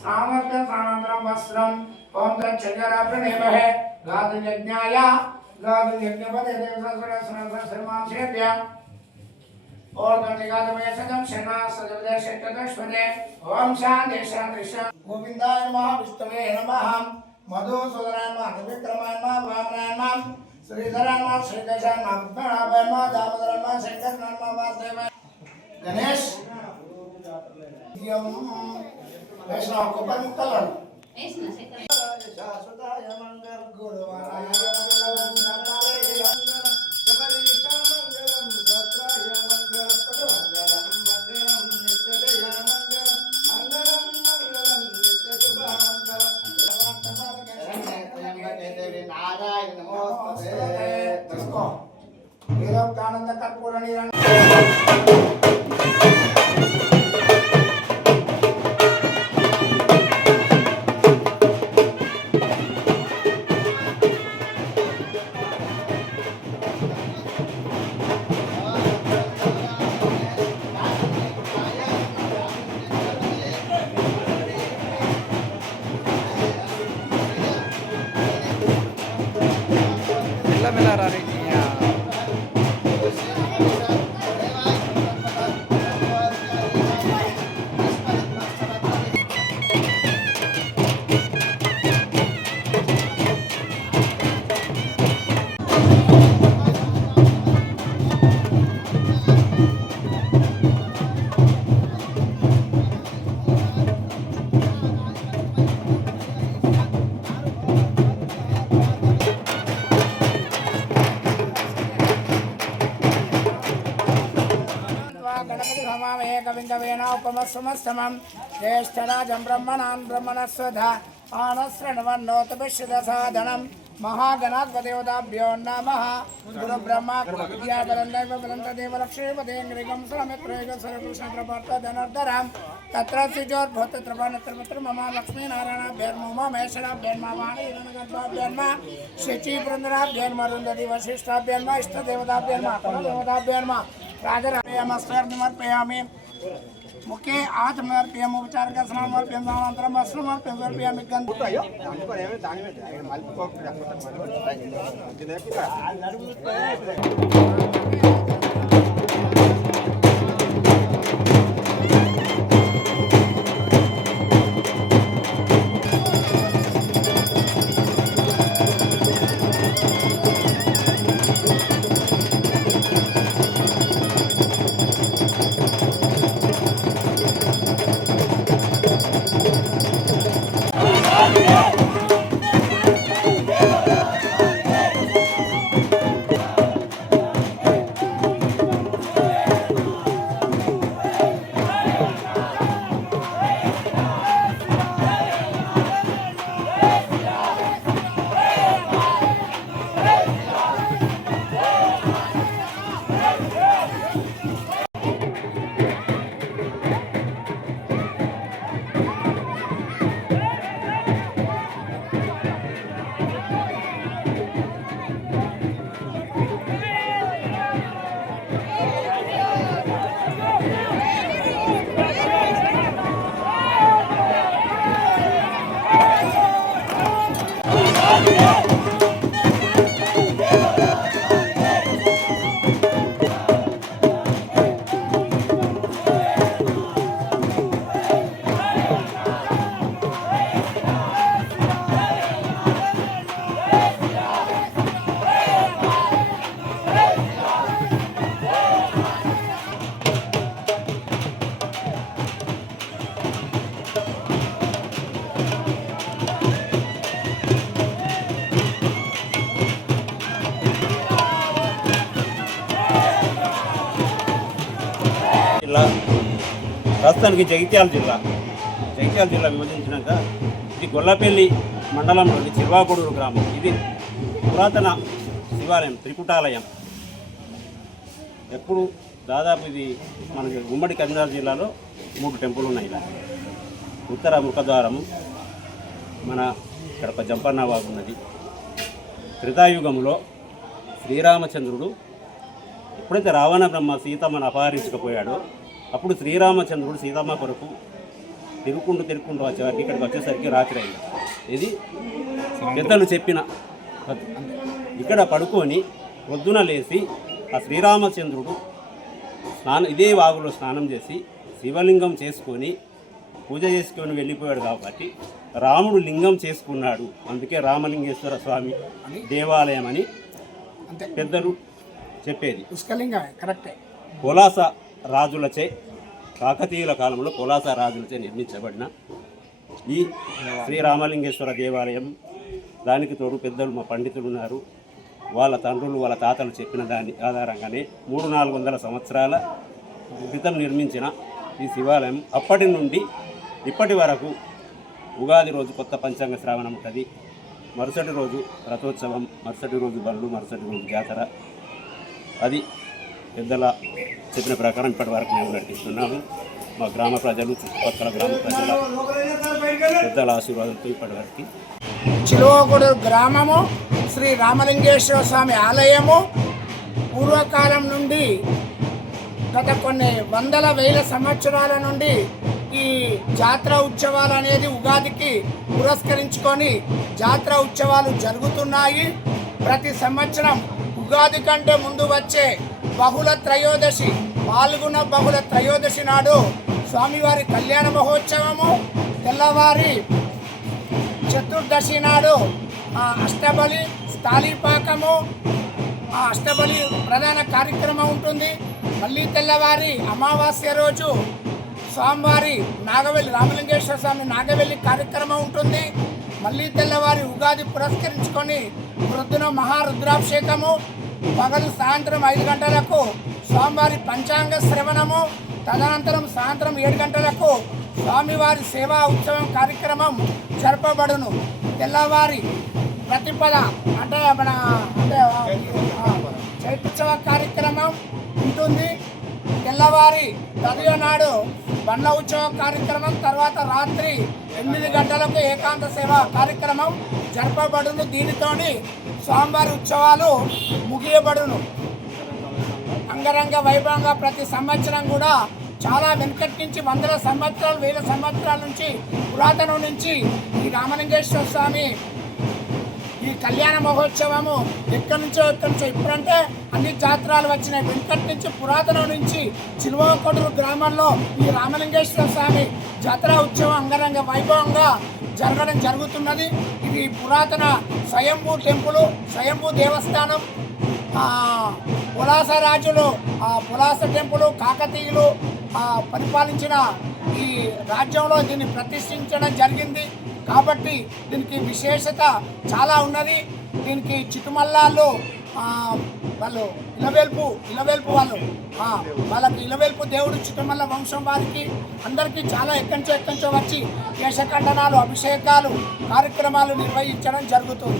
सामर्थ्य सानंतरम वस्त्रम ओम तच्चर्या प्रणेमहे गातु यज्ञाय गातु यज्ञपदे देवससुर सनसर श्रीमान शेत्य और गंधिगातु में सजम सेना सजवदे शेत्तदश्वदे ओम शांति शांति शांति गोविंदाय नमः विष्णवे नमः मधुसूदनाय नमः विक्रमाय नमः वामनाय नमः श्रीधराय नमः श्रीकेशाय नमः गणाय नमः दामोदराय नमः शंकराय नमः वासुदेवाय गणेश यम वैष्णव को पर कलर शाश्वताय मंगल गुरुवाराय मंगलम नारायणाय मंगलम जगदीशाय मंगलम सत्राय मंगलम मंगलम मंगलम नित्यजय मंगलम मंगलम मंगलम नित्यशुभा मंगलम देवी नारायण नमोस्तुते तस्को नीरव आनंद कर्पूर निरंजन मिला रहा है उपमस्समस्तमं ज्येष्ठराजं ब्रह्मणां ब्रह्मणस्वधा आनश्रणवन्नोतभिषदसाधनं महागणाधिपतिभ्यो नमः गुरुब्रह्मा विद्याकरन्दैव लक्ष्मीपदेङ्ग्रिकं सरमित्रैकं सरकृष्णप्रवर्तधनर्धरां तत्र सिजोर्भूतत्रपनत्रपत्र मम लक्ष्मीनारायणाभ्यर्मो महेश्वराभ्यर्मा शचीपुरन्दराभ्यर्मा रुन्धति वसिष्ठाभ्यर्मा इष्टदेवताभ्यर्मा कुलदेवताभ्यर्मा राजराजमस्मर्पयामि मुखे आत्मर्पयम उपचार का स्नानमर्पयम अनंतरम वस्त्रमर्पयम समर्पयामि జిల్లా రాష్ట్రానికి జగిత్యాల జిల్లా విభజించినాక ఇది గొల్లపల్లి మండలంలోని చిర్వాకొడూరు గ్రామం. ఇది పురాతన శివాలయం, త్రికుటాలయం. ఎప్పుడు దాదాపు ఇది మనకి ఉమ్మడి కరీంనగర్ జిల్లాలో 3 టెంపుల్ ఉన్నాయి. ఇలా ఉత్తర ముఖద్వారము, మన ఇక్కడ ఒక జంపన్న వాగు ఉన్నది, త్రేతాయుగంలో శ్రీరామచంద్రుడు ఎప్పుడైతే రావణ బ్రహ్మ సీతమ్మను అపహరించకపోయాడో అప్పుడు శ్రీరామచంద్రుడు సీతమ్మ కొరకు తిరుక్కుంటూ వచ్చేవారికి ఇక్కడికి వచ్చేసరికి రాత్రి అయింది. ఇది పెద్దలు చెప్పిన ఇక్కడ పడుకొని పొద్దున లేచి ఆ శ్రీరామచంద్రుడు ఇదే వాగులో స్నానం చేసి శివలింగం చేసుకొని పూజ చేసుకొని వెళ్ళిపోయాడు కాబట్టి రాముడు లింగం చేసుకున్నాడు. అందుకే రామలింగేశ్వర స్వామి దేవాలయం అని పెద్దలు చెప్పేది. పుష్కలింగమే కరెక్టే. పొలాస రాజులచే కాకతీయుల కాలంలో పొలాస రాజులచే నిర్మించబడిన ఈ శ్రీరామలింగేశ్వర దేవాలయం, దానికి తోడు పెద్దలు మా పండితులు ఉన్నారు, వాళ్ళ తండ్రులు వాళ్ళ తాతలు చెప్పిన దాని ఆధారంగానే 300-400 సంవత్సరాల క్రితం నిర్మించిన ఈ శివాలయం అప్పటి నుండి ఇప్పటి వరకు ఉగాది రోజు కొత్త పంచాంగ శ్రావణం ఉంటుంది, మరుసటి రోజు రథోత్సవం, మరుసటి రోజు బళ్ళు, మరుసటి రోజు జాతర. అది పెద్దల చెప్పిన ప్రకారం ఇప్పటి వరకు మేము నడిపిస్తున్నాము. మా గ్రామ ప్రజలు, చుట్టుపక్కల గ్రామ ప్రజల పెద్దల ఆశీర్వాదంతో ఇప్పటివరకు చిలువగూడూరు గ్రామము శ్రీ రామలింగేశ్వర స్వామి ఆలయము పూర్వకాలం నుండి గత కొన్ని వందల వేల సంవత్సరాల నుండి ఈ జాతర ఉత్సవాలు అనేది ఉగాదికి పురస్కరించుకొని జాతర ఉత్సవాలు జరుగుతున్నాయి. ప్రతి సంవత్సరం ఉగాది కంటే ముందు వచ్చే బహుళ త్రయోదశి, పాల్గొన బహుళ త్రయోదశి నాడు స్వామివారి కళ్యాణ మహోత్సవము, తెల్లవారి చతుర్దశి నాడు అష్టబలి స్థాళీపాకము, అష్టబలి ప్రధాన కార్యక్రమం ఉంటుంది. మళ్ళీ తెల్లవారి అమావాస్య రోజు స్వామివారి నాగవెల్లి రామలింగేశ్వర స్వామి నాగవెల్లి కార్యక్రమం ఉంటుంది. మళ్ళీ తెల్లవారి ఉగాది పురస్కరించుకొని ప్రొద్దున మహారుద్రాభిషేకము, పగలు సాయంత్రం 5 గంటలకు స్వామివారి పంచాంగ శ్రవణము, తదనంతరం సాయంత్రం 7 గంటలకు స్వామివారి సేవా ఉత్సవం కార్యక్రమం జరపబడును. తెల్లవారి ప్రతిపద అంటే చైత్రోత్సవ కార్యక్రమం ఉంటుంది. తెల్లవారి తదియ నాడు బండ్ల ఉత్సవ కార్యక్రమం, తర్వాత రాత్రి 8 గంటలకు ఏకాంత సేవ కార్యక్రమం జరపబడును. దీనితోని స్వామివారి ఉత్సవాలు ముగియబడును. అంగరంగ వైభవంగా ప్రతి సంవత్సరం కూడా చాలా వెనుకటి నుంచి వందల సంవత్సరాలు, వేల సంవత్సరాల నుంచి పురాతనం నుంచి ఈ రామలింగేశ్వర స్వామి ఈ కళ్యాణ మహోత్సవము ఎక్కడి నుంచో ఇప్పుడంటే అన్ని జాతరాలు వచ్చినాయి. వెనుకటి నుంచి పురాతనం నుంచి చిలువగూడూరు గ్రామంలో ఈ రామలింగేశ్వర స్వామి జాతర ఉత్సవం అంగరంగ వైభవంగా జరగడం జరుగుతున్నది. ఇది పురాతన స్వయంభూ టెంపుల్, స్వయంభూ దేవస్థానం. పులాస రాజులు పులాస టెంపుల్ కాకతీయులు పరిపాలించిన ఈ రాజ్యంలో దీన్ని ప్రతిష్ఠించడం జరిగింది. కాబట్టి దీనికి విశేషత చాలా ఉన్నది. దీనికి చిట్టుమల్లాళ్ళు వాళ్ళు ఇలవేల్పు వాళ్ళకి ఇలవేల్పు దేవుడు చిట్టుమల్ల వంశం వారికి అందరికీ చాలా ఎక్కడి నుంచో వచ్చి కేశఖండనాలు, అభిషేకాలు కార్యక్రమాలు నిర్వహించడం జరుగుతుంది.